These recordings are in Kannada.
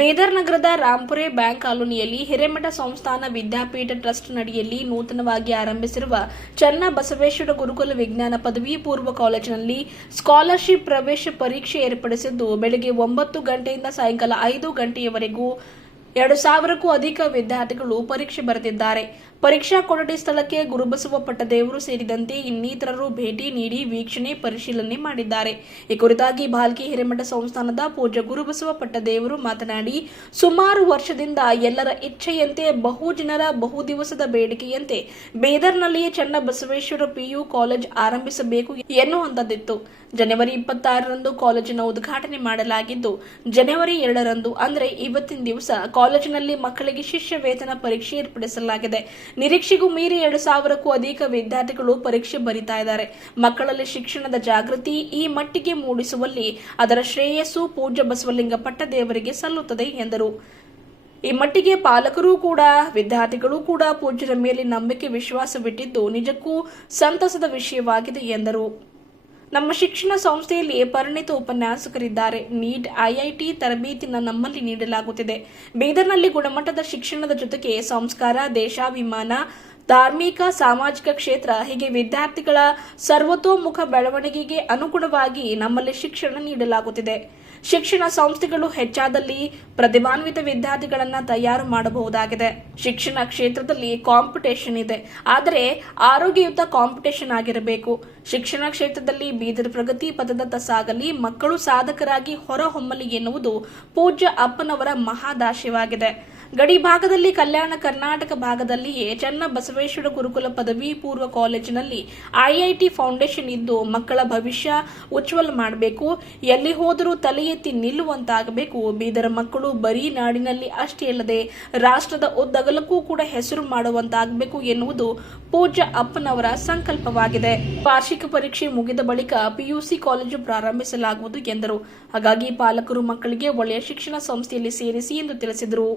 ಬೇದರ್ ನಗರದ ರಾಂಪುರೆ ಬ್ಯಾಂಕ್ ಕಾಲೋನಿಯಲ್ಲಿ ಹಿರೇಮಠ ಸಂಸ್ಥಾನ ವಿದ್ಯಾಪೀಠ ಟ್ರಸ್ಟ್ ನಡಿಯಲ್ಲಿ ನೂತನವಾಗಿ ಆರಂಭಿಸಿರುವ ಚನ್ನ ಬಸವೇಶ್ವರ ಗುರುಕುಲ ವಿಜ್ಞಾನ ಪದವಿ ಪೂರ್ವ ಕಾಲೇಜಿನಲ್ಲಿ ಸ್ಕಾಲರ್ಶಿಪ್ ಪ್ರವೇಶ ಪರೀಕ್ಷೆ ಏರ್ಪಡಿಸಿದ್ದು, ಬೆಳಗ್ಗೆ ಒಂಬತ್ತು ಗಂಟೆಯಿಂದ ಸಾಯಂಕಾಲ ಐದು ಗಂಟೆಯವರೆಗೂ ಎರಡು ಸಾವಿರಕ್ಕೂ ಅಧಿಕ ವಿದ್ಯಾರ್ಥಿಗಳು ಪರೀಕ್ಷೆ ಬರೆದಿದ್ದಾರೆ. ಪರೀಕ್ಷಾ ಕೊಠಡಿ ಸ್ಥಳಕ್ಕೆ ಗುರುಬಸವ ಪಟ್ಟದೇವರು ಸೇರಿದಂತೆ ಇನ್ನಿತರರು ಭೇಟಿ ನೀಡಿ ವೀಕ್ಷಣೆ ಪರಿಶೀಲನೆ ಮಾಡಿದ್ದಾರೆ. ಈ ಕುರಿತಾಗಿ ಬಾಲ್ಕಿ ಹಿರೇಮಠ ಸಂಸ್ಥಾನದ ಪೂಜ್ಯ ಗುರುಬಸವ ಪಟ್ಟದೇವರು ಮಾತನಾಡಿ, ಸುಮಾರು ವರ್ಷದಿಂದ ಎಲ್ಲರ ಇಚ್ಛೆಯಂತೆ ಬಹು ಜನರ ಬಹು ದಿವಸದ ಬೇಡಿಕೆಯಂತೆ ಬೇದರ್ನಲ್ಲಿಯೇ ಚನ್ನಬಸವೇಶ್ವರ ಪಿಯು ಕಾಲೇಜ್ ಆರಂಭಿಸಬೇಕು ಎನ್ನುವಂತದ್ದಿತ್ತು ಜನವರಿ ಇಪ್ಪತ್ತಾರರಂದು ಕಾಲೇಜಿನ ಉದ್ಘಾಟನೆ ಮಾಡಲಾಗಿದ್ದು, ಜನವರಿ ಎರಡರಂದು ಅಂದರೆ ಇವತ್ತಿನ ದಿವಸ ಕಾಲೇಜಿನಲ್ಲಿ ಮಕ್ಕಳಿಗೆ ಶಿಷ್ಯ ವೇತನ ಪರೀಕ್ಷೆ ಏರ್ಪಡಿಸಲಾಗಿದೆ. ನಿರೀಕ್ಷೆಗೂ ಮೀರಿ ಎರಡು ಸಾವಿರಕ್ಕೂ ಅಧಿಕ ವಿದ್ಯಾರ್ಥಿಗಳು ಪರೀಕ್ಷೆ ಬರಿತಾ ಇದ್ದಾರೆ. ಮಕ್ಕಳಲ್ಲಿ ಶಿಕ್ಷಣದ ಜಾಗೃತಿ ಈ ಮಟ್ಟಿಗೆ ಮೂಡಿಸುವಲ್ಲಿ ಅದರ ಶ್ರೇಯಸ್ಸು ಪೂಜ್ಯ ಬಸವಲಿಂಗ ಪಟ್ಟದೇವರಿಗೆ ಸಲ್ಲುತ್ತದೆ ಎಂದರು. ಈ ಮಟ್ಟಿಗೆ ಪಾಲಕರು ಕೂಡ, ವಿದ್ಯಾರ್ಥಿಗಳು ಕೂಡ ಪೂಜ್ಯರ ಮೇಲೆ ನಂಬಿಕೆ ವಿಶ್ವಾಸವಿಟ್ಟಿದ್ದು ನಿಜಕ್ಕೂ ಸಂತಸದ ವಿಷಯವಾಗಿದೆ ಎಂದರು. ನಮ್ಮ ಶಿಕ್ಷಣ ಸಂಸ್ಥೆಯಲ್ಲಿ ಪರಿಣಿತ ಉಪನ್ಯಾಸಕರಿದ್ದಾರೆ. ನೀಟ್, ಐಐಟಿ ತರಬೇತಿನ ನಮ್ಮಲ್ಲಿ ನೀಡಲಾಗುತ್ತಿದೆ. ಬೀದರ್ನಲ್ಲಿ ಗುಣಮಟ್ಟದ ಶಿಕ್ಷಣದ ಜೊತೆಗೆ ಸಂಸ್ಕಾರ, ದೇಶಾಭಿಮಾನ, ಧಾರ್ಮಿಕ, ಸಾಮಾಜಿಕ ಕ್ಷೇತ್ರ, ಹೀಗೆ ವಿದ್ಯಾರ್ಥಿಗಳ ಸರ್ವತೋಮುಖ ಬೆಳವಣಿಗೆಗೆ ಅನುಗುಣವಾಗಿ ನಮ್ಮಲ್ಲಿ ಶಿಕ್ಷಣ ನೀಡಲಾಗುತ್ತಿದೆ. ಶಿಕ್ಷಣ ಸಂಸ್ಥೆಗಳು ಹೆಚ್ಚಾದಲ್ಲಿ ಪ್ರತಿಭಾನ್ವಿತ ವಿದ್ಯಾರ್ಥಿಗಳನ್ನ ತಯಾರು ಮಾಡಬಹುದಾಗಿದೆ. ಶಿಕ್ಷಣ ಕ್ಷೇತ್ರದಲ್ಲಿ ಕಾಂಪಿಟೇಷನ್ ಇದೆ. ಆದರೆ ಆರೋಗ್ಯಯುತ ಕಾಂಪಿಟೇಷನ್ ಆಗಿರಬೇಕು. ಶಿಕ್ಷಣ ಕ್ಷೇತ್ರದಲ್ಲಿ ಬೀದರ್ ಪ್ರಗತಿ ಪದದತ್ತ ಸಾಗಲಿ, ಮಕ್ಕಳು ಸಾಧಕರಾಗಿ ಹೊರಹೊಮ್ಮಲಿ ಎನ್ನುವುದು ಪೂಜ್ಯ ಅಪ್ಪನವರ ಮಹಾದಾಶಯವಾಗಿದೆ. ಗಡಿ ಭಾಗದಲ್ಲಿ ಕಲ್ಯಾಣ ಕರ್ನಾಟಕ ಭಾಗದಲ್ಲಿಯೇ ಚನ್ನ ಬಸವೇಶ್ವರ ಗುರುಕುಲ ಪದವಿ ಪೂರ್ವ ಕಾಲೇಜಿನಲ್ಲಿ ಐಐಟಿ ಫೌಂಡೇಶನ್ ಇದ್ದು ಮಕ್ಕಳ ಭವಿಷ್ಯ ಉಜ್ವಲ ಮಾಡಬೇಕು. ಎಲ್ಲಿ ಹೋದರೂ ತಲೆ ಎತ್ತಿ ನಿಲ್ಲುವಂತಾಗಬೇಕು. ಬೀದರ ಮಕ್ಕಳು ಬರೀ ನಾಡಿನಲ್ಲಿ ಅಷ್ಟೇ ಅಲ್ಲದೆ ರಾಷ್ಟ್ರದ ಉದ್ದಗಲಕ್ಕೂ ಕೂಡ ಹೆಸರು ಮಾಡುವಂತಾಗಬೇಕು ಎನ್ನುವುದು ಪೂಜ್ಯ ಅಪ್ಪನವರ ಸಂಕಲ್ಪವಾಗಿದೆ. ವಾರ್ಷಿಕ ಪರೀಕ್ಷೆ ಮುಗಿದ ಬಳಿಕ ಪಿಯುಸಿ ಕಾಲೇಜು ಪ್ರಾರಂಭಿಸಲಾಗುವುದು ಎಂದರು. ಹಾಗಾಗಿ ಪಾಲಕರು ಮಕ್ಕಳಿಗೆ ಒಳ್ಳೆಯ ಶಿಕ್ಷಣ ಸಂಸ್ಥೆಯಲ್ಲಿ ಸೇರಿಸಿ ಎಂದು ತಿಳಿಸಿದರು.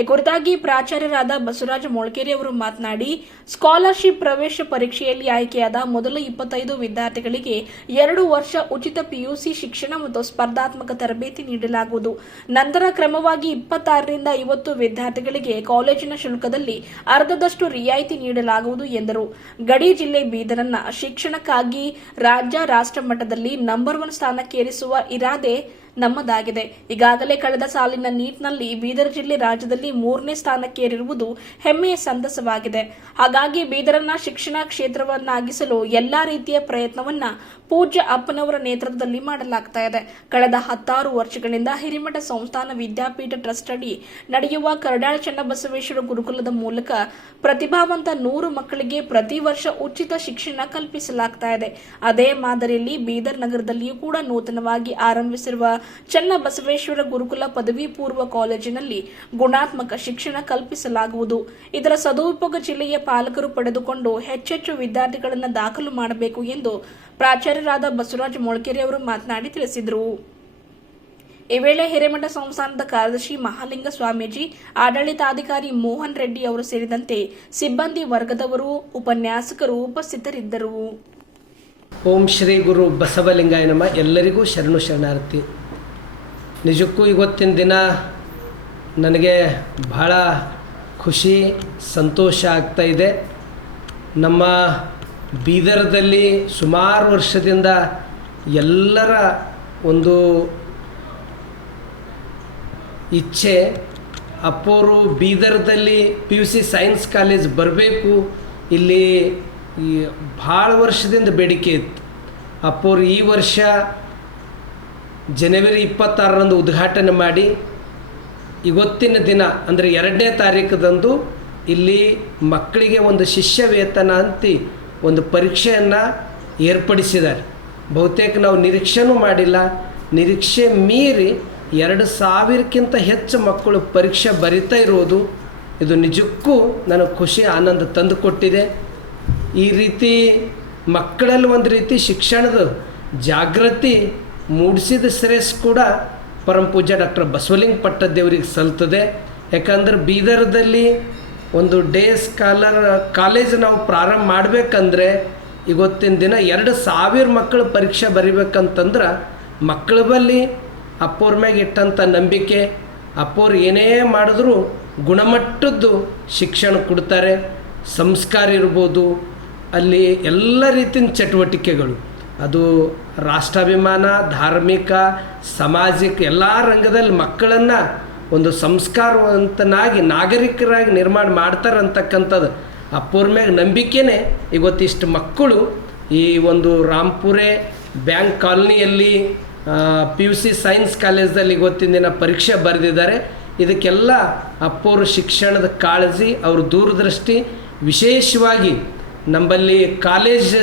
ಈ ಕುರಿತಾಗಿ ಪ್ರಾಚಾರ್ಯರಾದ ಬಸವರಾಜ ಮೊಳಕೇರಿ ಅವರು ಮಾತನಾಡಿ, ಸ್ಕಾಲರ್ಶಿಪ್ ಪ್ರವೇಶ ಪರೀಕ್ಷೆಯಲ್ಲಿ ಆಯ್ಕೆಯಾದ ಮೊದಲ ಇಪ್ಪತ್ತೈದು ವಿದ್ಯಾರ್ಥಿಗಳಿಗೆ ಎರಡು ವರ್ಷ ಉಚಿತ ಪಿಯುಸಿ ಶಿಕ್ಷಣ ಮತ್ತು ಸ್ಪರ್ಧಾತ್ಮಕ ತರಬೇತಿ ನೀಡಲಾಗುವುದು. ನಂತರ ಕ್ರಮವಾಗಿ ಇಪ್ಪತ್ತಾರರಿಂದ ಐವತ್ತು ವಿದ್ಯಾರ್ಥಿಗಳಿಗೆ ಕಾಲೇಜಿನ ಶುಲ್ಕದಲ್ಲಿ ಅರ್ಧದಷ್ಟು ರಿಯಾಯಿತಿ ನೀಡಲಾಗುವುದು ಎಂದರು. ಗಡಿ ಜಿಲ್ಲೆ ಬೀದರನ್ನ ಶಿಕ್ಷಣಕ್ಕಾಗಿ ರಾಜ್ಯ ರಾಷ್ಟ್ರ ಮಟ್ಟದಲ್ಲಿ ನಂಬರ್ ಒನ್ ಸ್ಥಾನಕ್ಕೇರಿಸುವ ಇರಾದೆ ನಮ್ಮದಾಗಿದೆ. ಈಗಾಗಲೇ ಕಳೆದ ಸಾಲಿನ ನೀಟ್ನಲ್ಲಿ ಬೀದರ್ ಜಿಲ್ಲೆ ರಾಜ್ಯದಲ್ಲಿ ಮೂರನೇ ಸ್ಥಾನಕ್ಕೇರಿರುವುದು ಹೆಮ್ಮೆಯ ಸಂತಸವಾಗಿದೆ ಹಾಗಾಗಿ ಬೀದರನ್ನ ಶಿಕ್ಷಣ ಕ್ಷೇತ್ರವನ್ನಾಗಿಸಲು ಎಲ್ಲಾ ರೀತಿಯ ಪ್ರಯತ್ನವನ್ನ ಪೂಜ್ಯ ಅಪ್ಪನವರ ನೇತೃತ್ವದಲ್ಲಿ ಮಾಡಲಾಗ್ತಾ ಇದೆ. ಕಳೆದ ಹತ್ತಾರು ವರ್ಷಗಳಿಂದ ಹಿರಿಮಠ ಸಂಸ್ಥಾನ ವಿದ್ಯಾಪೀಠ ಟ್ರಸ್ಟ್ ಅಡಿ ನಡೆಯುವ ಕರಡಾಳ ಚನ್ನಬಸವೇಶ್ವರ ಗುರುಕುಲದ ಮೂಲಕ ಪ್ರತಿಭಾವಂತ ನೂರು ಮಕ್ಕಳಿಗೆ ಪ್ರತಿ ವರ್ಷ ಉಚಿತ ಶಿಕ್ಷಣ ಕಲ್ಪಿಸಲಾಗ್ತಾ ಇದೆ. ಅದೇ ಮಾದರಿಯಲ್ಲಿ ಬೀದರ್ ನಗರದಲ್ಲಿಯೂ ಕೂಡ ನೂತನವಾಗಿ ಆರಂಭಿಸಿರುವ ಚನ್ನಬಸವೇಶ್ವರ ಗುರುಕುಲ ಪದವಿ ಪೂರ್ವ ಕಾಲೇಜಿನಲ್ಲಿ ಗುಣಾತ್ಮಕ ಶಿಕ್ಷಣ ಕಲ್ಪಿಸಲಾಗುವುದು. ಇದರ ಸದುಪಯೋಗ ಜಿಲ್ಲೆಯ ಪಾಲಕರು ಪಡೆದುಕೊಂಡು ಹೆಚ್ಚೆಚ್ಚು ವಿದ್ಯಾರ್ಥಿಗಳನ್ನು ದಾಖಲು ಮಾಡಬೇಕು ಎಂದು ಪ್ರಾಚಾರ್ಯರಾದ ಬಸವರಾಜ ಮೊಳಕೆರೆ ಅವರು ಮಾತನಾಡಿ ತಿಳಿಸಿದರು. ಈ ವೇಳೆ ಹಿರೇಮಠ ಸಂಸ್ಥಾನದ ಕಾರ್ಯದರ್ಶಿ ಮಹಾಲಿಂಗ ಸ್ವಾಮೀಜಿ, ಆಡಳಿತಾಧಿಕಾರಿ ಮೋಹನ್ ರೆಡ್ಡಿ ಅವರು ಸೇರಿದಂತೆ ಸಿಬ್ಬಂದಿ ವರ್ಗದವರು, ಉಪನ್ಯಾಸಕರು ಉಪಸ್ಥಿತರಿದ್ದರು. ಓಂ ಶ್ರೀ ಗುರು ಬಸವಲಿಂಗಾಯ ನಮ. ಎಲ್ಲರಿಗೂ ಶರಣು ಶರಣಾರ್ಥಿ. ನಿಜಕ್ಕೂ ಇವತ್ತಿನ ದಿನ ನನಗೆ ಬಹಳ ಖುಷಿ, ಸಂತೋಷ ಆಗ್ತಾ ಇದೆ. ನಮ್ಮ ಬೀದರ್ದಲ್ಲಿ ಸುಮಾರು ವರ್ಷದಿಂದ ಎಲ್ಲರ ಒಂದು ಇಚ್ಛೆ ಅಪ್ಪೋರು ಬೀದರ್ದಲ್ಲಿ P U C science college ಬರಬೇಕು. ಇಲ್ಲಿ ಭಾಳ ವರ್ಷದಿಂದ ಬೇಡಿಕೆ ಇತ್ತು. ಅಪ್ಪೋರು ಈ ವರ್ಷ ಜನವರಿ ಇಪ್ಪತ್ತಾರರಂದು ಉದ್ಘಾಟನೆ ಮಾಡಿ ಇವತ್ತಿನ ದಿನ, ಅಂದರೆ ಎರಡನೇ ತಾರೀಕದಂದು ಇಲ್ಲಿ ಮಕ್ಕಳಿಗೆ ಒಂದು ಶಿಷ್ಯ ವೇತನ ಅಂತಿ ಒಂದು ಪರೀಕ್ಷೆಯನ್ನು ಏರ್ಪಡಿಸಿದ್ದಾರೆ. ಬಹುತೇಕ ನಾವು ನಿರೀಕ್ಷೆನೂ ಮಾಡಿಲ್ಲ. ನಿರೀಕ್ಷೆ ಮೀರಿ ಎರಡು ಸಾವಿರಕ್ಕಿಂತ ಹೆಚ್ಚು ಮಕ್ಕಳು ಪರೀಕ್ಷೆ ಬರಿತಾ ಇರೋದು ಇದು ನಿಜಕ್ಕೂ ನನಗೆ ಖುಷಿ, ಆನಂದ ತಂದುಕೊಟ್ಟಿದೆ. ಈ ರೀತಿ ಮಕ್ಕಳಲ್ಲಿ ಒಂದು ರೀತಿ ಶಿಕ್ಷಣದ ಜಾಗೃತಿ ಮೂಡಿಸಿದ ಶ್ರೇಯಸ್ ಕೂಡ ಪರಮ ಪೂಜ್ಯ ಡಾಕ್ಟರ್ ಬಸವಲಿಂಗ ಪಟ್ಟದೇವರಿಗೆ ಸಲ್ತದೆ ಯಾಕಂದ್ರೆ ಬೀದರ್ದಲ್ಲಿ ಒಂದು ಡೇ ಸ್ಕಾಲರ್ ಕಾಲೇಜ್ ನಾವು ಪ್ರಾರಂಭ ಮಾಡಬೇಕಂದ್ರೆ ಇವತ್ತಿನ ದಿನ ಎರಡು ಸಾವಿರ ಮಕ್ಕಳು ಪರೀಕ್ಷೆ ಬರಿಬೇಕಂತಂದ್ರೆ ಮಕ್ಕಳ ಬಲ್ಲಿ ಅಪ್ಪೋರ್ ಮ್ಯಾಗ ಇಟ್ಟಂಥ ನಂಬಿಕೆ ಅಪ್ಪೋರು ಏನೇ ಮಾಡಿದ್ರೂ ಗುಣಮಟ್ಟದ್ದು ಶಿಕ್ಷಣ ಕೊಡ್ತಾರೆ, ಸಂಸ್ಕಾರ ಇರ್ಬೋದು, ಅಲ್ಲಿ ಎಲ್ಲ ರೀತಿಯ ಚಟುವಟಿಕೆಗಳು. ಅದು ರಾಷ್ಟ್ರಾಭಿಮಾನ, ಧಾರ್ಮಿಕ, ಸಾಮಾಜಿಕ ಎಲ್ಲ ರಂಗದಲ್ಲಿ ಮಕ್ಕಳನ್ನು ಒಂದು ಸಂಸ್ಕಾರವಂತನಾಗಿ ನಾಗರಿಕರಾಗಿ ನಿರ್ಮಾಣ ಮಾಡ್ತಾರಂತಕ್ಕಂಥದ್ದು ಆ ಮ್ಯಾಗ ನಂಬಿಕೆನೇ. ಇವತ್ತಿಷ್ಟು ಮಕ್ಕಳು ಈ ಒಂದು ರಾಂಪುರೆ ಬ್ಯಾಂಕ್ ಕಾಲನಿಯಲ್ಲಿ ಪಿ ಯು ಸಿ ಸೈನ್ಸ್ ಕಾಲೇಜಲ್ಲಿ ಇವತ್ತಿನ ದಿನ ಪರೀಕ್ಷೆ ಬರೆದಿದ್ದಾರೆ. ಇದಕ್ಕೆಲ್ಲ ಅಪ್ಪೋರು ಶಿಕ್ಷಣದ ಕಾಳಜಿ, ಅವ್ರ ದೂರದೃಷ್ಟಿ. ವಿಶೇಷವಾಗಿ ನಮ್ಮಲ್ಲಿ ಕಾಲೇಜ್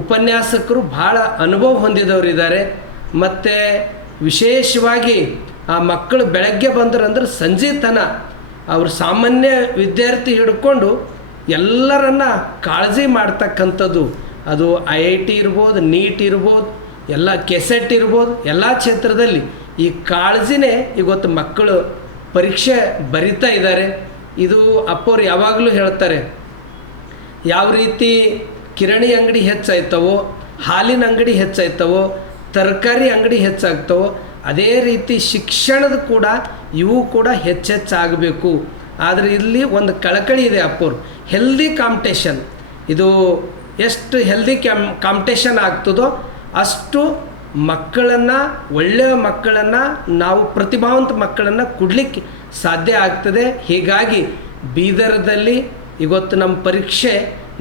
ಉಪನ್ಯಾಸಕರು ಭಾಳ ಅನುಭವ ಹೊಂದಿದವರಿದ್ದಾರೆ. ಮತ್ತು ವಿಶೇಷವಾಗಿ ಆ ಮಕ್ಕಳು ಬೆಳಗ್ಗೆ ಬಂದ್ರಂದ್ರೆ ಸಂಜೆ ತನ ಅವರು ಸಾಮಾನ್ಯ ವಿದ್ಯಾರ್ಥಿ ಹಿಡ್ಕೊಂಡು ಎಲ್ಲರನ್ನ ಕಾಳಜಿ ಮಾಡ್ತಕ್ಕಂಥದ್ದು. ಅದು ಐ ಐ ಟಿ ಇರ್ಬೋದು, ನೀಟ್ ಇರ್ಬೋದು, ಎಲ್ಲ ಕೆಸೆಟ್ ಇರ್ಬೋದು, ಎಲ್ಲ ಕ್ಷೇತ್ರದಲ್ಲಿ ಈ ಕಾಳಜಿನೇ ಇವತ್ತು ಮಕ್ಕಳು ಪರೀಕ್ಷೆ ಬರಿತಾ ಇದ್ದಾರೆ. ಇದು ಅಪ್ಪವ್ರು ಯಾವಾಗಲೂ ಹೇಳ್ತಾರೆ, ಯಾವ ರೀತಿ ಕಿರಾಣಿ ಅಂಗಡಿ ಹೆಚ್ಚಾಯ್ತವೋ, ಹಾಲಿನ ಅಂಗಡಿ ಹೆಚ್ಚಾಯ್ತವೋ, ತರಕಾರಿ ಅಂಗಡಿ ಹೆಚ್ಚಾಗ್ತವೋ ಅದೇ ರೀತಿ ಶಿಕ್ಷಣದ ಕೂಡ ಇವು ಕೂಡ ಹೆಚ್ಚೆಚ್ಚಾಗಬೇಕು. ಆದರೆ ಇಲ್ಲಿ ಒಂದು ಕಳಕಳಿ ಇದೆ ಅಪ್ಪೋರ್. ಹೆಲ್ದಿ ಕಾಂಪಿಟೇಷನ್ ಇದು ಎಷ್ಟು ಹೆಲ್ದಿ ಕ್ಯಾಮ್ ಕಾಂಪಿಟೇಷನ್ ಆಗ್ತದೋ ಅಷ್ಟು ಮಕ್ಕಳನ್ನು ಒಳ್ಳೆಯ ಮಕ್ಕಳನ್ನು, ನಾವು ಪ್ರತಿಭಾವಂತ ಮಕ್ಕಳನ್ನು ಕೊಡಲಿಕ್ಕೆ ಸಾಧ್ಯ ಆಗ್ತದೆ. ಹೀಗಾಗಿ ಬೀದರದಲ್ಲಿ ಇವತ್ತು ನಮ್ಮ ಪರೀಕ್ಷೆ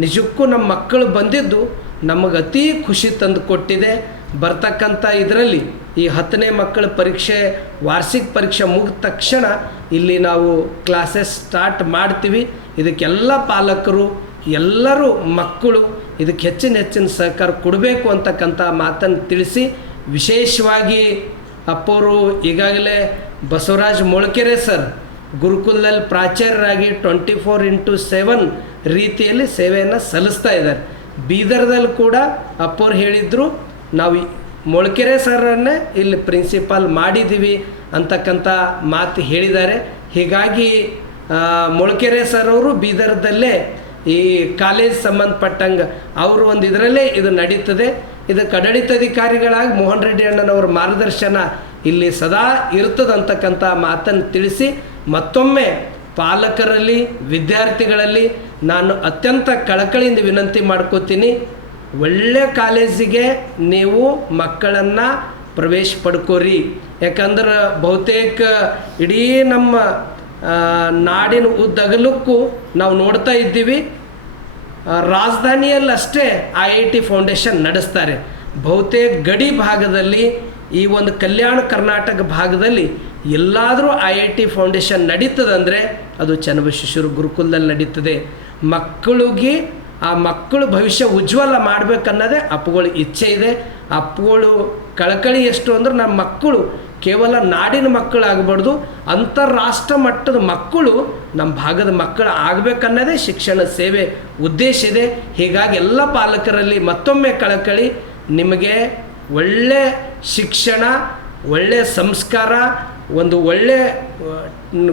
ನಿಜಕ್ಕೂ ನಮ್ಮ ಮಕ್ಕಳು ಬಂದಿದ್ದು ನಮಗೆ ಅತಿ ಖುಷಿ ತಂದು ಕೊಟ್ಟಿದೆ. ಬರ್ತಕ್ಕಂಥ ಇದರಲ್ಲಿ ಈ ಹತ್ತನೇ ಮಕ್ಕಳ ಪರೀಕ್ಷೆ, ವಾರ್ಷಿಕ ಪರೀಕ್ಷೆ ಮುಗಿದ ತಕ್ಷಣ ಇಲ್ಲಿ ನಾವು ಕ್ಲಾಸಸ್ ಸ್ಟಾರ್ಟ್ ಮಾಡ್ತೀವಿ. ಇದಕ್ಕೆಲ್ಲ ಪಾಲಕರು, ಎಲ್ಲರೂ ಮಕ್ಕಳು ಇದಕ್ಕೆ ಹೆಚ್ಚಿನ ಹೆಚ್ಚಿನ ಸಹಕಾರ ಕೊಡಬೇಕು ಅಂತಕ್ಕಂಥ ಮಾತನ್ನು ತಿಳಿಸಿ, ವಿಶೇಷವಾಗಿ ಅಪ್ಪವರು ಈಗಾಗಲೇ ಬಸವರಾಜ್ ಮೊಳಕೆರೆ ಸರ್ ಗುರುಕುಲದಲ್ಲಿ ಪ್ರಾಚಾರ್ಯರಾಗಿ ಟ್ವೆಂಟಿ ಫೋರ್ ಇಂಟು ಸೆವೆನ್ ರೀತಿಯಲ್ಲಿ ಸೇವೆಯನ್ನು ಸಲ್ಲಿಸ್ತಾ ಇದ್ದಾರೆ. ಬೀದರ್ದಲ್ಲಿ ಕೂಡ ಅಪ್ಪವ್ರು ಹೇಳಿದರು, ನಾವು ಮೊಳಕೆರೆ ಸರ್ರನ್ನೇ ಇಲ್ಲಿ ಪ್ರಿನ್ಸಿಪಾಲ್ ಮಾಡಿದ್ದೀವಿ ಅಂತಕ್ಕಂಥ ಮಾತು ಹೇಳಿದ್ದಾರೆ. ಹೀಗಾಗಿ ಮೊಳಕೆರೆ ಸರ್ ಅವರು ಬೀದರ್ದಲ್ಲೇ ಈ ಕಾಲೇಜ್ ಸಂಬಂಧಪಟ್ಟಂಗೆ ಅವರು ಒಂದು ಇದರಲ್ಲೇ ಇದು ನಡೀತದೆ. ಇದು ಕಡಳಿತಾಧಿಕಾರಿಗಳಾಗಿ ಮೋಹನ್ ರೆಡ್ಡಿ ಅಣ್ಣನವ್ರ ಮಾರ್ಗದರ್ಶನ ಇಲ್ಲಿ ಸದಾ ಇರ್ತದಂತಕ್ಕಂಥ ಮಾತನ್ನು ತಿಳಿಸಿ ಮತ್ತೊಮ್ಮೆ ಪಾಲಕರಲ್ಲಿ, ವಿದ್ಯಾರ್ಥಿಗಳಲ್ಲಿ ನಾನು ಅತ್ಯಂತ ಕಳಕಳಿಯಿಂದ ವಿನಂತಿ ಮಾಡ್ಕೋತೀನಿ, ಒಳ್ಳೆ ಕಾಲೇಜಿಗೆ ನೀವು ಮಕ್ಕಳನ್ನು ಪ್ರವೇಶ ಪಡ್ಕೋರಿ. ಯಾಕಂದ್ರೆ ಬಹುತೇಕ ಇಡೀ ನಮ್ಮ ನಾಡಿನ ಉದ್ದಗಲಕ್ಕೂ ನಾವು ನೋಡ್ತಾ ಇದ್ದೀವಿ. ರಾಜಧಾನಿಯಲ್ಲಷ್ಟೇ ರಾಜಧಾನಿಯಲ್ಲಿ ಐ ಐ ಟಿ ಫೌಂಡೇಶನ್ ನಡೆಸ್ತಾರೆ. ಬಹುತೇಕ ಗಡಿ ಭಾಗದಲ್ಲಿ, ಈ ಒಂದು ಕಲ್ಯಾಣ ಕರ್ನಾಟಕ ಭಾಗದಲ್ಲಿ ಎಲ್ಲಾದರೂ ಐ ಐ ಟಿ ಫೌಂಡೇಶನ್ ನಡೀತದಂದರೆ ಅದು ಚನ್ನಬಸವೇಶ್ವರ ಗುರುಕುಲದಲ್ಲಿ ನಡೀತದೆ. ಮಕ್ಕಳಿಗೆ ಆ ಮಕ್ಕಳು ಭವಿಷ್ಯ ಉಜ್ವಲ ಮಾಡಬೇಕನ್ನೋದೇ ಅಪ್ಪುಗಳ ಇಚ್ಛೆ ಇದೆ. ಅಪ್ಪುಗಳು ಕಳಕಳಿ ಎಷ್ಟು ಅಂದ್ರೆ ನಮ್ಮ ಮಕ್ಕಳು, ಕೇವಲ ನಾಡಿನ ಮಕ್ಕಳಾಗಬಾರ್ದು, ಅಂತಾರಾಷ್ಟ್ರ ಮಟ್ಟದ ಮಕ್ಕಳು ನಮ್ಮ ಭಾಗದ ಮಕ್ಕಳು ಆಗಬೇಕನ್ನೋದೇ ಶಿಕ್ಷಣ ಸೇವೆ ಉದ್ದೇಶ ಇದೆ. ಹೀಗಾಗಿ ಎಲ್ಲ ಪಾಲಕರಲ್ಲಿ ಮತ್ತೊಮ್ಮೆ ಕಳಕಳಿ, ನಿಮಗೆ ಒಳ್ಳೆ ಶಿಕ್ಷಣ ಒಳ್ಳೆಯ ಸಂಸ್ಕಾರ ಒಂದು ಒಳ್ಳೆ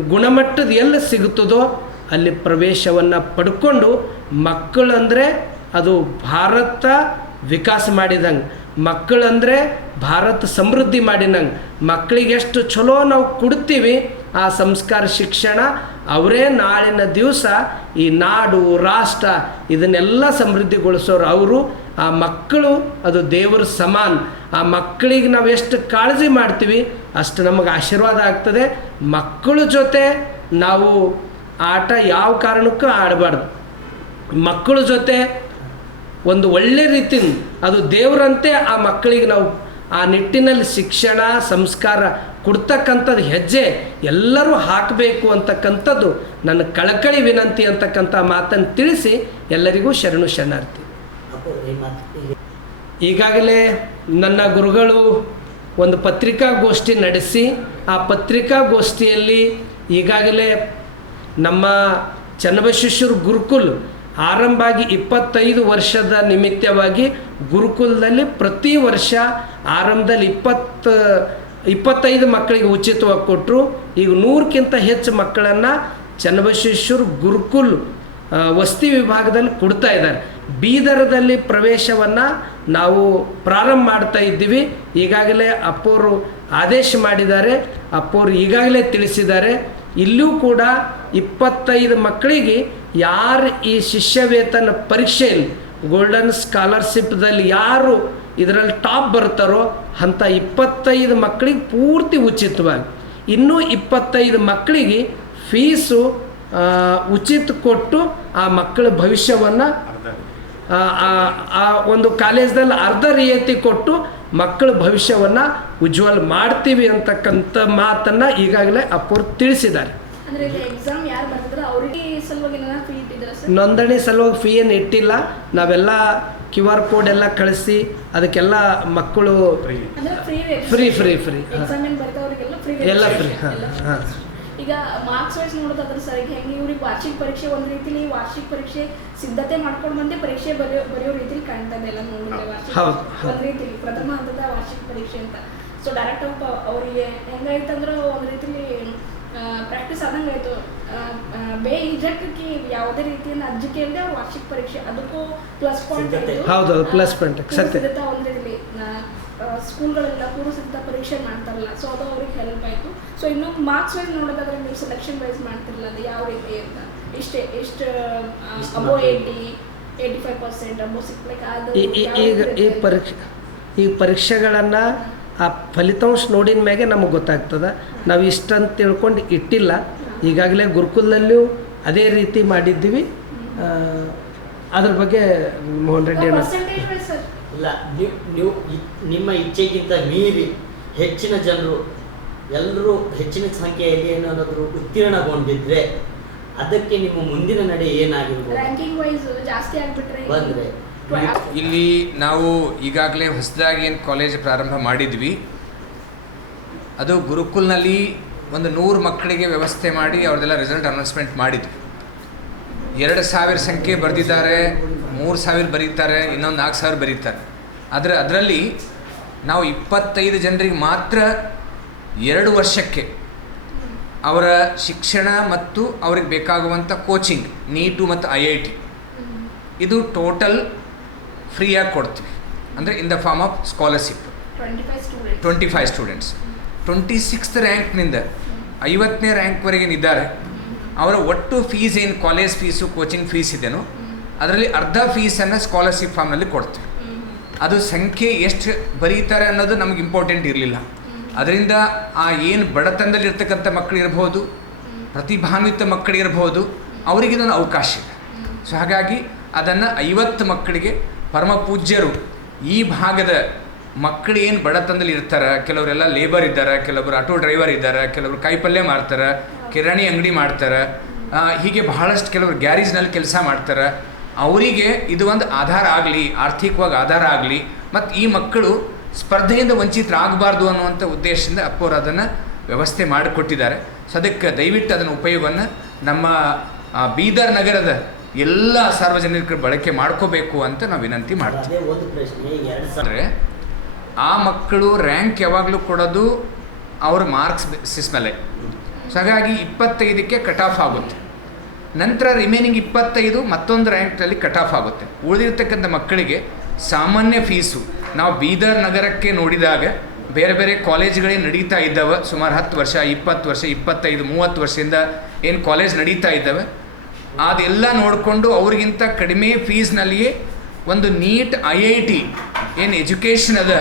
ಗುಣಮಟ್ಟದ ಎಲ್ಲಿ ಸಿಗುತ್ತದೋ ಅಲ್ಲಿ ಪ್ರವೇಶವನ್ನು ಪಡ್ಕೊಂಡು ಮಕ್ಕಳಂದರೆ ಅದು ಭಾರತ ವಿಕಾಸ ಮಾಡಿದಂಗೆ. ಮಕ್ಕಳಂದರೆ ಭಾರತ ಸಮೃದ್ಧಿ ಮಾಡಿದಂಗೆ ಮಕ್ಕಳಿಗೆ ಎಷ್ಟು ಚಲೋ ನಾವು ಕೊಡ್ತೀವಿ ಆ ಸಂಸ್ಕಾರ ಶಿಕ್ಷಣ, ಅವರೇ ನಾಳಿನ ದಿವಸ ಈ ನಾಡು, ರಾಷ್ಟ್ರ ಇದನ್ನೆಲ್ಲ ಸಮೃದ್ಧಿಗೊಳಿಸೋರು ಅವರು. ಆ ಮಕ್ಕಳು ಅದು ದೇವರ ಸಮಾನ. ಆ ಮಕ್ಕಳಿಗೆ ನಾವು ಎಷ್ಟು ಕಾಳಜಿ ಮಾಡ್ತೀವಿ, ಅಷ್ಟು ನಮಗೆ ಆಶೀರ್ವಾದ ಆಗ್ತದೆ. ಮಕ್ಕಳ ಜೊತೆ ನಾವು ಆಟ ಯಾವ ಕಾರಣಕ್ಕೂ ಆಡಬಾರ್ದು. ಮಕ್ಕಳ ಜೊತೆ ಒಂದು ಒಳ್ಳೆ ರೀತಿಯಿಂದ, ಅದು ದೇವರಂತೆ ಆ ಮಕ್ಕಳಿಗೆ ನಾವು ಆ ನಿಟ್ಟಿನಲ್ಲಿ ಶಿಕ್ಷಣ, ಸಂಸ್ಕಾರ ಕೊಡ್ತಕ್ಕಂಥದ್ದು ಹೆಜ್ಜೆ ಎಲ್ಲರೂ ಹಾಕಬೇಕು ಅಂತಕ್ಕಂಥದ್ದು, ನನ್ನ ಕಳಕಳಿ ವಿನಂತಿ ಅಂತಕ್ಕಂಥ ಮಾತನ್ನು ತಿಳಿಸಿ ಎಲ್ಲರಿಗೂ ಶರಣು ಶರಣಾರ್ಥಿ. ಈಗಾಗಲೇ ನನ್ನ ಗುರುಗಳು ಒಂದು ಪತ್ರಿಕಾಗೋಷ್ಠಿ ನಡೆಸಿ, ಆ ಪತ್ರಿಕಾಗೋಷ್ಠಿಯಲ್ಲಿ ಈಗಾಗಲೇ ನಮ್ಮ ಚನ್ನಬಸವೇಶ್ವರ ಗುರುಕುಲ್ ಆರಂಭ ಆಗಿ ಇಪ್ಪತ್ತೈದು ವರ್ಷದ ನಿಮಿತ್ತವಾಗಿ ಗುರುಕುಲದಲ್ಲಿ ಪ್ರತಿ ವರ್ಷ ಆರಂಭದಲ್ಲಿ ಇಪ್ಪತ್ತು, ಇಪ್ಪತ್ತೈದು ಮಕ್ಕಳಿಗೆ ಉಚಿತವಾಗಿ ಕೊಟ್ಟರು. ಈಗ ನೂರಕ್ಕಿಂತ ಹೆಚ್ಚು ಮಕ್ಕಳನ್ನು ಚನ್ನಬಸವೇಶ್ವರ ಗುರುಕುಲ್ ವಸತಿ ವಿಭಾಗದಲ್ಲಿ ಕೊಡ್ತಾ ಇದ್ದಾರೆ. ಬೀದರದಲ್ಲಿ ಪ್ರವೇಶವನ್ನು ನಾವು ಪ್ರಾರಂಭ ಮಾಡ್ತಾ ಇದ್ದೀವಿ. ಈಗಾಗಲೇ ಅಪ್ಪೋರು ಆದೇಶ ಮಾಡಿದ್ದಾರೆ. ಅಪ್ಪೋರು ಈಗಾಗಲೇ ತಿಳಿಸಿದ್ದಾರೆ. ಇಲ್ಲೂ ಕೂಡ ಇಪ್ಪತ್ತೈದು ಮಕ್ಕಳಿಗೆ ಯಾರು ಈ ಶಿಷ್ಯವೇತನ ಪರೀಕ್ಷೆಯಲ್ಲಿ ಗೋಲ್ಡನ್ ಸ್ಕಾಲರ್ಶಿಪ್ದಲ್ಲಿ ಯಾರು ಇದರಲ್ಲಿ ಟಾಪ್ ಬರ್ತಾರೋ ಅಂಥ ಇಪ್ಪತ್ತೈದು ಮಕ್ಕಳಿಗೆ ಪೂರ್ತಿ ಉಚಿತವಾಗಿ. ಇನ್ನೂ ಇಪ್ಪತ್ತೈದು ಮಕ್ಕಳಿಗೆ ಫೀಸು ಉಚಿತ ಕೊಟ್ಟು ಆ ಮಕ್ಕಳ ಭವಿಷ್ಯವನ್ನು ಆ, ಒಂದು ಕಾಲೇಜ್ದಲ್ಲಿ ಅರ್ಧ ರಿಯಾಯಿತಿ ಕೊಟ್ಟು ಮಕ್ಕಳ ಭವಿಷ್ಯವನ್ನು ಉಜ್ವಲ್ ಮಾಡ್ತೀವಿ ಅಂತಕ್ಕಂಥ ಮಾತನ್ನು ಈಗಾಗಲೇ ಅಪ್ಪವ್ರು ತಿಳಿಸಿದ್ದಾರೆ. ನೋಂದಣಿ ಸಲುವಾಗಿ ಫೀ ಏನು ಇಟ್ಟಿಲ್ಲ. ನಾವೆಲ್ಲ ಕ್ಯೂ ಆರ್ ಕೋಡ್ ಎಲ್ಲ ಕಳಿಸಿ ಅದಕ್ಕೆಲ್ಲ ಮಕ್ಕಳು ಫ್ರೀ ಫ್ರೀ ಫ್ರೀ ಎಲ್ಲ ಫ್ರೀ ಹಾಂ ಹಾಂ. ಈಗ ಮಾರ್ಕ್ಸ್ ವೈಸ್ ನೋಡೋದಾದ್ರೆ ಸರ್. ಈಗ ಹೆಂಗೆ ಇವ್ರಿಗೆ ವಾರ್ಷಿಕ ಪರೀಕ್ಷೆ ಒಂದು ರೀತಿಲಿ ವಾರ್ಷಿಕ ಪರೀಕ್ಷೆ ಸಿದ್ಧತೆ ಮಾಡ್ಕೊಂಡು ಬಂದೆ ಪರೀಕ್ಷೆ ಬರೆಯೋ ಬರೆಯೋ ರೀತಿಲಿ ಕಾಣ್ತದೆ ಎಲ್ಲ ನೋಡಿದ್ರೆ ವಾರ್ಷಿಕ. ಒಂದು ರೀತಿಲಿ ಪ್ರಥಮ ಹಂತದ ವಾರ್ಷಿಕ ಪರೀಕ್ಷೆ ಅಂತ. ಸೊ ಡೈರೆಕ್ಟ್ ಆಫ್ ಅವರಿಗೆ ಹೆಂಗಾಯ್ತಂದ್ರೆ ಒಂದು ರೀತಿಲಿ ಪ್ರಾಕ್ಟೀಸ್ ಆದಂಗೆ ಆಯಿತು. ಬೇ ಇಜಕ್ಕೆ ಯಾವುದೇ ರೀತಿಯಿಂದ ಅಜ್ಜಿಕೆ ಅಂದ್ರೆ ವಾರ್ಷಿಕ ಪರೀಕ್ಷೆ. ಅದಕ್ಕೂ ಪ್ಲಸ್ ಪಾಯಿಂಟ್ ಪ್ಲಸ್ ಹೌದು, plus point. ಸತ್ಯ. ಸಿದ್ಧತೆ ಒಂದು ಸ್ಕೂಲ್ಗಳೆಲ್ಲ ಪೂರ್ವಸಿದ್ಧ ಪರೀಕ್ಷೆ ಮಾಡ್ತಾರಲ್ಲ ಸೊ ಅದು ಅವ್ರಿಗೆ ಹೆಲ್ಪ್ ಆಯಿತು. ಸೊ ಇನ್ನು ಮಾರ್ಕ್ಸ್ ವೈಸ್ ನೋಡೋದಾದ್ರೆ ನೀವು ಸೆಲೆಕ್ಷನ್ ವೈಸ್ ಮಾಡ್ತಿರಲ್ಲ ಅದು ಯಾವ ರೀತಿ ಅಂತ. ಇಷ್ಟೇ ಎಷ್ಟು ಇಷ್ಟು ಅಬೋ. ಏಯ್ಟಿ ಏಯ್ಟಿ ಫೈವ್ ಪರ್ಸೆಂಟ್ ಅಬೋ ಸಿಕ್ಸ್ ಲೈಕ್ ಅದು ಈಗ ಈ ಪರೀಕ್ಷೆ ಈ ಪರೀಕ್ಷೆಗಳನ್ನು ಆ ಫಲಿತಾಂಶ ನೋಡಿದ ಮ್ಯಾಗೆ ನಮಗೆ ಗೊತ್ತಾಗ್ತದೆ. ನಾವು ಇಷ್ಟಂತ ತಿಳ್ಕೊಂಡು ಇಟ್ಟಿಲ್ಲ. ಈಗಾಗಲೇ ಗುರುಕುಲದಲ್ಲೂ ಅದೇ ರೀತಿ ಮಾಡಿದ್ದೀವಿ. ಅದ್ರ ಬಗ್ಗೆ ಮೋಹನ್ ರೆಡ್ಡಿ ಅಣ್ಣ ಪರ್ಸೆಂಟೇಜ್ ವೈಸ್ ಸರ್ ಇಲ್ಲ ನೀವು ನೀವು ನಿಮ್ಮ ಇಚ್ಛೆಗಿಂತ ಮೀರಿ ಹೆಚ್ಚಿನ ಜನರು ಎಲ್ಲರೂ ಹೆಚ್ಚಿನ ಸಂಖ್ಯೆಯಲ್ಲಿ ಏನಾದರೂ ಉತ್ತೀರ್ಣಗೊಂಡಿದ್ರೆ ಅದಕ್ಕೆ ನಿಮ್ಮ ಮುಂದಿನ ನಡೆ ಏನಾಗಿರ್ಬೋದು? ರ್ಯಾಂಕಿಂಗ್ ವೈಸ್ ಜಾಸ್ತಿ ಆಗ್ಬಿಟ್ರೆ ಬಂದ್ರೆ. ಇಲ್ಲಿ ನಾವು ಈಗಾಗಲೇ ಹೊಸದಾಗಿ ಏನು ಕಾಲೇಜ್ ಪ್ರಾರಂಭ ಮಾಡಿದ್ವಿ. ಅದು ಗುರುಕುಲ್ನಲ್ಲಿ ಒಂದು ನೂರು ಮಕ್ಕಳಿಗೆ ವ್ಯವಸ್ಥೆ ಮಾಡಿ ಅವ್ರದ್ದೆಲ್ಲ ರಿಸಲ್ಟ್ ಅನೌನ್ಸ್ಮೆಂಟ್ ಮಾಡಿದ್ವಿ. ಎರಡು ಸಾವಿರ ಸಂಖ್ಯೆ ಬರೆದಿದ್ದಾರೆ. ಮೂರು ಸಾವಿರ ಬರೀತಾರೆ ಇನ್ನೊಂದು ನಾಲ್ಕು ಸಾವಿರ ಬರೀತಾರೆ. ಆದರೆ ಅದರಲ್ಲಿ ನಾವು ಇಪ್ಪತ್ತೈದು ಜನರಿಗೆ ಮಾತ್ರ ಎರಡು ವರ್ಷಕ್ಕೆ ಅವರ ಶಿಕ್ಷಣ ಮತ್ತು ಅವ್ರಿಗೆ ಬೇಕಾಗುವಂಥ ಕೋಚಿಂಗ್ ನೀಟು ಮತ್ತು ಐ ಐ ಟಿ. ಇದು ಟೋಟಲ್ ಫ್ರೀಯಾಗಿ ಕೊಡ್ತೀವಿ. ಅಂದರೆ in the form of scholarship twenty five students twenty sixth ರ್ಯಾಂಕ್ನಿಂದ ಐವತ್ತನೇ ರ್ಯಾಂಕ್ವರೆಗೆ ಇದ್ದಾರೆ. ಅವರ ಒಟ್ಟು ಫೀಸ್ ಏನು ಕಾಲೇಜ್ ಫೀಸು ಕೋಚಿಂಗ್ ಫೀಸ್ ಇದೆಯೋ ಅದರಲ್ಲಿ ಅರ್ಧ ಫೀಸನ್ನು ಸ್ಕಾಲರ್ಶಿಪ್ ಫಾರ್ಮ್ನಲ್ಲಿ ಕೊಡ್ತೀವಿ. ಅದು ಸಂಖ್ಯೆ ಎಷ್ಟು ಬರೀತಾರೆ ಅನ್ನೋದು ನಮಗೆ ಇಂಪಾರ್ಟೆಂಟ್ ಇರಲಿಲ್ಲ. ಅದರಿಂದ ಆ ಏನು ಬಡತನದಲ್ಲಿ ಇರ್ತಕ್ಕಂಥ ಮಕ್ಕಳು ಇರ್ಬೋದು, ಪ್ರತಿಭಾನ್ವಿತ ಮಕ್ಕಳಿರ್ಬೋದು ಅವರಿಗೆ ಇದೊಂದು ಅವಕಾಶ ಇದೆ. ಸೊ ಹಾಗಾಗಿ ಅದನ್ನು ಐವತ್ತು ಮಕ್ಕಳಿಗೆ ಪರಮ ಪೂಜ್ಯರು ಈ ಭಾಗದ ಮಕ್ಕಳು ಏನು ಬಡತನದಲ್ಲಿ ಇರ್ತಾರೆ, ಕೆಲವರೆಲ್ಲ ಲೇಬರ್ ಇದ್ದಾರೆ, ಕೆಲವರು ಆಟೋ ಡ್ರೈವರ್ ಇದ್ದಾರೆ, ಕೆಲವರು ಕಾಯಿಪಲ್ಯ ಮಾಡ್ತಾರೆ, ಕಿರಾಣಿ ಅಂಗಡಿ ಮಾಡ್ತಾರೆ ಹೀಗೆ ಬಹಳಷ್ಟು ಕೆಲವರು ಗ್ಯಾರೇಜ್ನಲ್ಲಿ ಕೆಲಸ ಮಾಡ್ತಾರೆ. ಅವರಿಗೆ ಇದು ಒಂದು ಆಧಾರ ಆಗಲಿ ಆರ್ಥಿಕವಾಗಿ ಆಧಾರ ಆಗಲಿ ಮತ್ತು ಈ ಮಕ್ಕಳು ಸ್ಪರ್ಧೆಯಿಂದ ವಂಚಿತರಾಗಬಾರ್ದು ಅನ್ನುವಂಥ ಉದ್ದೇಶದಿಂದ ಅಪ್ಪವರು ಅದನ್ನು ವ್ಯವಸ್ಥೆ ಮಾಡಿಕೊಟ್ಟಿದ್ದಾರೆ. ಸೊ ಅದಕ್ಕೆ ದಯವಿಟ್ಟು ಅದನ್ನು ಉಪಯೋಗವನ್ನು ನಮ್ಮ ಬೀದರ್ ನಗರದ ಎಲ್ಲ ಸಾರ್ವಜನಿಕರು ಬಳಕೆ ಮಾಡ್ಕೋಬೇಕು ಅಂತ ನಾವು ವಿನಂತಿ ಮಾಡ್ತೀವಿ. ಅಂದರೆ ಆ ಮಕ್ಕಳು ರ್ಯಾಂಕ್ ಯಾವಾಗಲೂ ಕೊಡೋದು ಅವ್ರ ಮಾರ್ಕ್ಸ್ ಬೇಸಿಸ್ ಮೇಲೆ ಸೊ ಹಾಗಾಗಿ ಇಪ್ಪತ್ತೈದಕ್ಕೆ ಕಟ್ ಆಫ್ ಆಗುತ್ತೆ. ನಂತರ ರಿಮೈನಿಂಗ್ ಇಪ್ಪತ್ತೈದು ಮತ್ತೊಂದು ರ್ಯಾಂಕ್ನಲ್ಲಿ ಕಟ್ ಆಫ್ ಆಗುತ್ತೆ. ಉಳಿದಿರ್ತಕ್ಕಂಥ ಮಕ್ಕಳಿಗೆ ಸಾಮಾನ್ಯ ಫೀಸು ನಾವು ಬೀದರ್ ನಗರಕ್ಕೆ ನೋಡಿದಾಗ ಬೇರೆ ಬೇರೆ ಕಾಲೇಜ್ಗಳೇ ನಡೀತಾ ಇದ್ದಾವೆ, ಸುಮಾರು ಹತ್ತು ವರ್ಷ, ಇಪ್ಪತ್ತು ವರ್ಷ, ಇಪ್ಪತ್ತೈದು, ಮೂವತ್ತು ವರ್ಷದಿಂದ ಏನು ಕಾಲೇಜ್ ನಡೀತಾ ಇದ್ದಾವೆ, ಅದೆಲ್ಲ ನೋಡಿಕೊಂಡು ಅವ್ರಿಗಿಂತ ಕಡಿಮೆ ಫೀಸ್ನಲ್ಲಿಯೇ ಒಂದು ನೀಟ್ ಐ ಐ ಟಿ ಏನು ಎಜುಕೇಷನ್ ಅದ,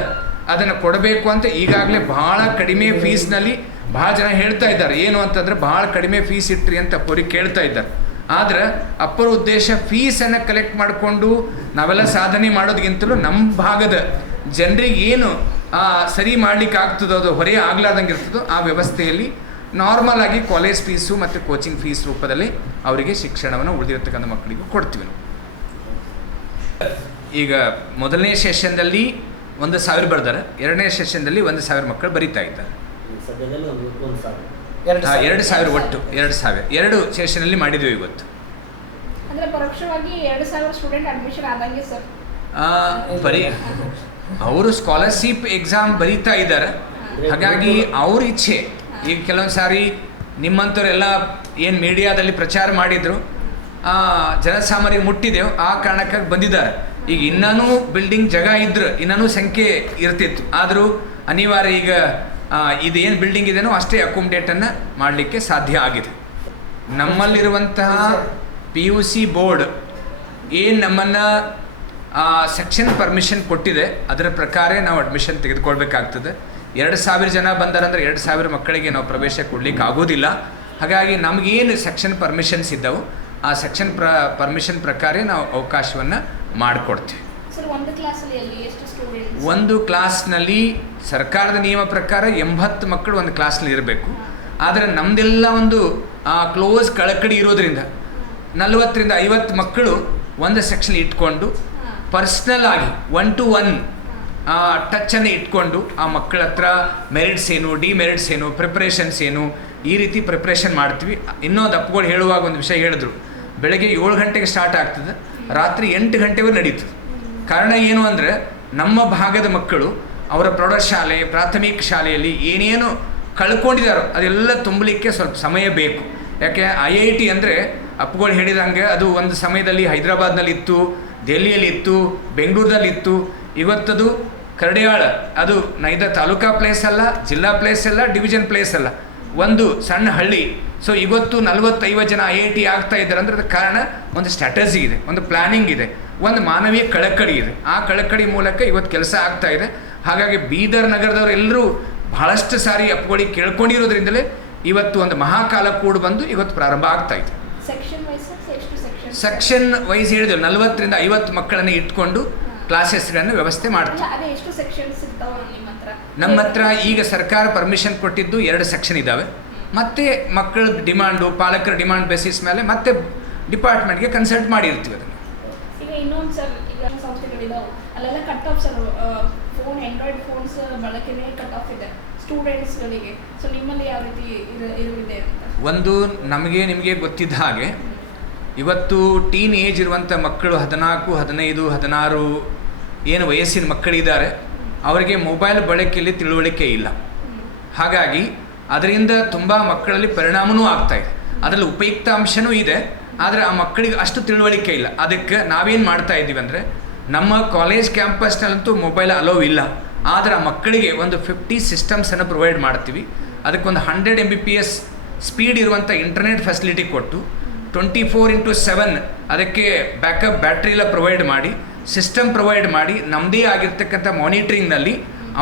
ಅದನ್ನು ಕೊಡಬೇಕು ಅಂತ ಈಗಾಗಲೇ ಭಾಳ ಕಡಿಮೆ ಫೀಸ್ನಲ್ಲಿ ಭಾಳ ಜನ ಹೇಳ್ತಾ ಇದ್ದಾರೆ. ಏನು ಅಂತಂದ್ರೆ ಭಾಳ ಕಡಿಮೆ ಫೀಸ್ ಇಟ್ರಿ ಅಂತ ಪೊರಿ ಕೇಳ್ತಾ ಇದ್ದಾರೆ. ಆದ್ರೆ ಅಪ್ಪರ ಉದ್ದೇಶ ಫೀಸನ್ನು ಕಲೆಕ್ಟ್ ಮಾಡಿಕೊಂಡು ನಾವೆಲ್ಲ ಸಾಧನೆ ಮಾಡೋದಕ್ಕಿಂತಲೂ ನಮ್ಮ ಭಾಗದ ಜನರಿಗೆ ಏನು ಸರಿ ಮಾಡ್ಲಿಕ್ಕೆ ಆಗ್ತದೋ ಅದು ಹೊರೆ ಆಗ್ಲಾರ್ದಂಗೆ ಇರ್ತದೋ ಆ ವ್ಯವಸ್ಥೆಯಲ್ಲಿ ನಾರ್ಮಲ್ ಆಗಿ ಕಾಲೇಜ್ ಫೀಸು ಮತ್ತು ಕೋಚಿಂಗ್ ಫೀಸ್ ರೂಪದಲ್ಲಿ ಅವರಿಗೆ ಶಿಕ್ಷಣವನ್ನು ಉಳಿದಿರತಕ್ಕಂಥ ಮಕ್ಕಳಿಗೂ ಕೊಡ್ತೀವಿ ಈಗ ಮೊದಲನೇ ಸೆಷನ್ದಲ್ಲಿ ಒಂದು ಸಾವಿರ ಬರ್ದಾರೆ, ಎರಡನೇ ಸೆಷನ್ದಲ್ಲಿ ಒಂದು ಸಾವಿರ ಮಕ್ಕಳು ಬರೀತಾ ಇದ್ದಾರೆ. ಎರಡು. ಎರಡು ಸಾವಿರ ಒಟ್ಟು ಎರಡು ಸಾವಿರ. ಎರಡು ಸೆಷನಲ್ಲಿ ಮಾಡಿದ್ವಿ ಇವತ್ತು. ಅಂದರೆ ಪರೋಕ್ಷವಾಗಿ ಎರಡು ಸಾವಿರ ಸ್ಟೂಡೆಂಟ್ ಅಡ್ಮಿಷನ್ ಆದಂಗೆ ಸರ್ ಆ, ಬರೀ ಅವರು ಸ್ಕಾಲರ್ಶಿಪ್ ಎಕ್ಸಾಮ್ ಬರೀತಾ ಇದ್ದಾರೆ. ಹಾಗಾಗಿ ಅವ್ರ ಇಚ್ಛೆ ಈಗ ಕೆಲವೊಂದು ಸಾರಿ ನಿಮ್ಮಂಥವರೆಲ್ಲ ಏನು ಮೀಡಿಯಾದಲ್ಲಿ ಪ್ರಚಾರ ಮಾಡಿದ್ರು ಆ, ಜನಸಾಮಾನ್ಯರಿಗೆ ಮುಟ್ಟಿದೆವು ಆ ಕಾರಣಕ್ಕಾಗಿ ಬಂದಿದ್ದಾರೆ. ಈಗ ಇನ್ನೂ ಬಿಲ್ಡಿಂಗ್ ಜಾಗ ಇದ್ರೆ ಇನ್ನೂ ಸಂಖ್ಯೆ ಇರ್ತಿತ್ತು. ಆದರೂ ಅನಿವಾರ್ಯ ಈಗ ಇದೇನು ಬಿಲ್ಡಿಂಗ್ ಇದೆಯೋ ಅಷ್ಟೇ ಅಕೊಮಡೇಟನ್ನು ಮಾಡಲಿಕ್ಕೆ ಸಾಧ್ಯ ಆಗಿದೆ. ನಮ್ಮಲ್ಲಿರುವಂತಹ ಪಿ ಯು ಸಿ ಬೋರ್ಡ್ ಏನು ನಮ್ಮನ್ನು ಸೆಕ್ಷನ್ ಪರ್ಮಿಷನ್ ಕೊಟ್ಟಿದೆ, ಅದರ ಪ್ರಕಾರ ನಾವು ಅಡ್ಮಿಷನ್ ತೆಗೆದುಕೊಳ್ಬೇಕಾಗ್ತದೆ. ಎರಡು ಸಾವಿರ ಜನ ಬಂದಾರಂದ್ರೆ ಎರಡು ಸಾವಿರ ಮಕ್ಕಳಿಗೆ ನಾವು ಪ್ರವೇಶ ಕೊಡಲಿಕ್ಕೆ ಆಗೋದಿಲ್ಲ ಹಾಗಾಗಿ ನಮಗೇನು ಸೆಕ್ಷನ್ ಪರ್ಮಿಷನ್ಸ್ ಇದ್ದವು, ಆ ಸೆಕ್ಷನ್ ಪ್ರ ಪರ್ಮಿಷನ್ ಪ್ರಕಾರ ನಾವು ಅವಕಾಶವನ್ನು ಮಾಡಿಕೊಡ್ತೀವಿ. ಒಂದು ಕ್ಲಾಸ್ನಲ್ಲಿ ಸರ್ಕಾರದ ನಿಯಮ ಪ್ರಕಾರ ಎಂಬತ್ತು ಮಕ್ಕಳು ಒಂದು ಕ್ಲಾಸ್ನಲ್ಲಿ ಇರಬೇಕು. ಆದರೆ ನಮ್ಮದೆಲ್ಲ ಒಂದು ಕ್ಲೋಸ್ ಕಳಕಡಿ ಇರೋದ್ರಿಂದ ನಲವತ್ತರಿಂದ ಐವತ್ತು ಮಕ್ಕಳು ಒಂದು ಸೆಕ್ಷನ್ ಇಟ್ಕೊಂಡು ಪರ್ಸ್ನಲ್ ಆಗಿ ಒನ್ ಟು ಒನ್ ಟಚ್ಚನ್ನು ಇಟ್ಕೊಂಡು ಆ ಮಕ್ಕಳ ಹತ್ರ ಮೆರಿಟ್ಸ್ ಏನು ಡಿಮೆರಿಟ್ಸ್ ಏನು ಪ್ರಿಪ್ರೇಷನ್ಸ್ ಏನು, ಈ ರೀತಿ ಪ್ರಿಪ್ರೇಷನ್ ಮಾಡ್ತೀವಿ. ಇನ್ನೊಂದು ಅಪ್ಪುಗಳು ಹೇಳುವಾಗ ಒಂದು ವಿಷಯ ಹೇಳಿದ್ರು, ಬೆಳಗ್ಗೆ ಏಳು ಗಂಟೆಗೆ ಸ್ಟಾರ್ಟ್ ಆಗ್ತದೆ, ರಾತ್ರಿ ಎಂಟು ಗಂಟೆವರೆ ನಡೀತದೆ. ಕಾರಣ ಏನು ಅಂದರೆ ನಮ್ಮ ಭಾಗದ ಮಕ್ಕಳು ಅವರ ಪ್ರೌಢಶಾಲೆ ಪ್ರಾಥಮಿಕ ಶಾಲೆಯಲ್ಲಿ ಏನೇನು ಕಳ್ಕೊಂಡಿದ್ದಾರೋ ಅದೆಲ್ಲ ತುಂಬಲಿಕ್ಕೆ ಸ್ವಲ್ಪ ಸಮಯ ಬೇಕು. ಯಾಕೆ, ಐ ಐ ಟಿ ಅಂದರೆ ಅಪ್ಪುಗಳು ಹೇಳಿದಂಗೆ ಅದು ಒಂದು ಸಮಯದಲ್ಲಿ ಹೈದರಾಬಾದ್ನಲ್ಲಿ ಇತ್ತು ದೆಹಲಿಯಲ್ಲಿ ಇತ್ತು ಬೆಂಗಳೂರಿನಲ್ಲಿ ಇತ್ತು ಇವತ್ತದು ಕರಡಿಯಾಳ, ಅದು ನೈದ ತಾಲೂಕಾ ಪ್ಲೇಸ್ ಅಲ್ಲ, ಜಿಲ್ಲಾ ಪ್ಲೇಸ್ ಅಲ್ಲ ಡಿವಿಷನ್ ಪ್ಲೇಸ್ ಅಲ್ಲ. ಒಂದು ಸಣ್ಣ ಹಳ್ಳಿ. ಸೊ ಇವತ್ತು ನಲವತ್ತೈವತ್ತು ಜನ ಐ ಐ ಟಿ ಆಗ್ತಾ ಇದ್ದಾರೆ ಅಂದರೆ ಅದಕ್ಕೆ ಕಾರಣ ಒಂದು ಸ್ಟ್ರಾಟಜಿ ಇದೆ ಒಂದು ಪ್ಲಾನಿಂಗ್ ಇದೆ ಒಂದು ಮಾನವೀಯ ಕಳಕಳಿ ಇದೆ. ಆ ಕಳಕಳಿ ಮೂಲಕ ಇವತ್ತು ಕೆಲಸ ಆಗ್ತಾ ಇದೆ. ಹಾಗಾಗಿ ಬೀದರ್ ನಗರದವರೆಲ್ಲರೂ ಬಹಳಷ್ಟು ಸಾರಿ ಅಪ್ಪಗಳಿಗೆ ಕೇಳ್ಕೊಂಡಿರೋದ್ರಿಂದಲೇ ಇವತ್ತು ಒಂದು ಮಹಾಕಾಲ ಕೂಡ ಬಂದು ಇವತ್ತು ಪ್ರಾರಂಭ ಆಗ್ತಾ ಇದೆ. ಸೆಕ್ಷನ್ ವೈಸ್ ಹೇಳಿದ್ರು ನಲವತ್ತರಿಂದ ಐವತ್ತು ಮಕ್ಕಳನ್ನು ಇಟ್ಕೊಂಡು ಕ್ಲಾಸಸ್ಗಳನ್ನು ವ್ಯವಸ್ಥೆ ಮಾಡ್ತೀವಿ ಹತ್ರ ನಮ್ಮ ಹತ್ರ ಈಗ ಸರ್ಕಾರ ಪರ್ಮಿಷನ್ ಕೊಟ್ಟಿದ್ದು ಎರಡು ಸೆಕ್ಷನ್ ಇದ್ದಾವೆ. ಮತ್ತೆ ಮಕ್ಕಳ ಡಿಮಾಂಡು ಪಾಲಕರ ಡಿಮಾಂಡ್ ಬೇಸಿಸ್ ಮೇಲೆ ಮತ್ತೆ ಡಿಪಾರ್ಟ್ಮೆಂಟ್ಗೆ ಕನ್ಸಲ್ಟ್ ಮಾಡಿರ್ತೀವಿ ಅದನ್ನು. ಈಗ ಇನ್ನೊಂದು ಸರ್ ಈಗ ಸಂಸ್ಥೆಗಳಿದಾವೆ. ಅಲ್ಲೆಲ್ಲ cut off sir phone android phones ಬಳಕೆನೇ cut off ಇದೆ. ಸ್ಟೂಡೆಂಟ್ಸ್ಗಳಿಗೆ ಸೊ ನಿಮ್ಮಲ್ಲಿ ಯಾವ ರೀತಿ ಇರ- ಇರುವಿದೆ ಒಂದು ನಮಗೆ ನಿಮಗೆ ಗೊತ್ತಿದ್ದ ಹಾಗೆ ಇವತ್ತು ಟೀನ್ ಏಜ್ ಇರುವಂಥ ಮಕ್ಕಳು ಹದಿನಾಲ್ಕು ಹದಿನೈದು ಹದಿನಾರು ಏನು ವಯಸ್ಸಿನ ಮಕ್ಕಳಿದ್ದಾರೆ ಅವರಿಗೆ ಮೊಬೈಲ್ ಬಳಕೆಯಲ್ಲಿ ತಿಳುವಳಿಕೆ ಇಲ್ಲ. ಹಾಗಾಗಿ ಅದರಿಂದ ತುಂಬ ಮಕ್ಕಳಲ್ಲಿ ಪರಿಣಾಮನೂ ಆಗ್ತಾ ಇದೆ. ಅದರಲ್ಲಿ ಉಪಯುಕ್ತ ಅಂಶನೂ ಇದೆ. ಆದರೆ ಆ ಮಕ್ಕಳಿಗೆ ಅಷ್ಟು ತಿಳುವಳಿಕೆ ಇಲ್ಲ. ಅದಕ್ಕೆ ನಾವೇನು ಮಾಡ್ತಾ ಇದ್ದೀವಿ ಅಂದರೆ, ನಮ್ಮ ಕಾಲೇಜ್ ಕ್ಯಾಂಪಸ್ನಲ್ಲಂತೂ ಮೊಬೈಲ್ ಅಲೋ ಇಲ್ಲ. ಆದರೆ ಆ ಮಕ್ಕಳಿಗೆ ಒಂದು ಫಿಫ್ಟಿ ಸಿಸ್ಟಮ್ಸನ್ನು ಪ್ರೊವೈಡ್ ಮಾಡ್ತೀವಿ. ಅದಕ್ಕೊಂದು hundred M B P S speed ಇರುವಂಥ ಇಂಟರ್ನೆಟ್ ಫೆಸಿಲಿಟಿ ಕೊಟ್ಟು ಟ್ವೆಂಟಿ ಫೋರ್ ಇಂಟು ಸೆವೆನ್ ಅದಕ್ಕೆ ಬ್ಯಾಕಪ್ ಬ್ಯಾಟ್ರಿ ಎಲ್ಲ ಪ್ರೊವೈಡ್ ಮಾಡಿ ಸಿಸ್ಟಮ್ ಪ್ರೊವೈಡ್ ಮಾಡಿ ನಮ್ಮದೇ ಆಗಿರ್ತಕ್ಕಂಥ ಮಾನಿಟ್ರಿಂಗ್ನಲ್ಲಿ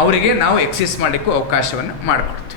ಅವರಿಗೆ ನಾವು ಎಕ್ಸಸ್ ಮಾಡಲಿಕ್ಕೂ ಅವಕಾಶವನ್ನು ಮಾಡಿಕೊಡ್ತೀವಿ.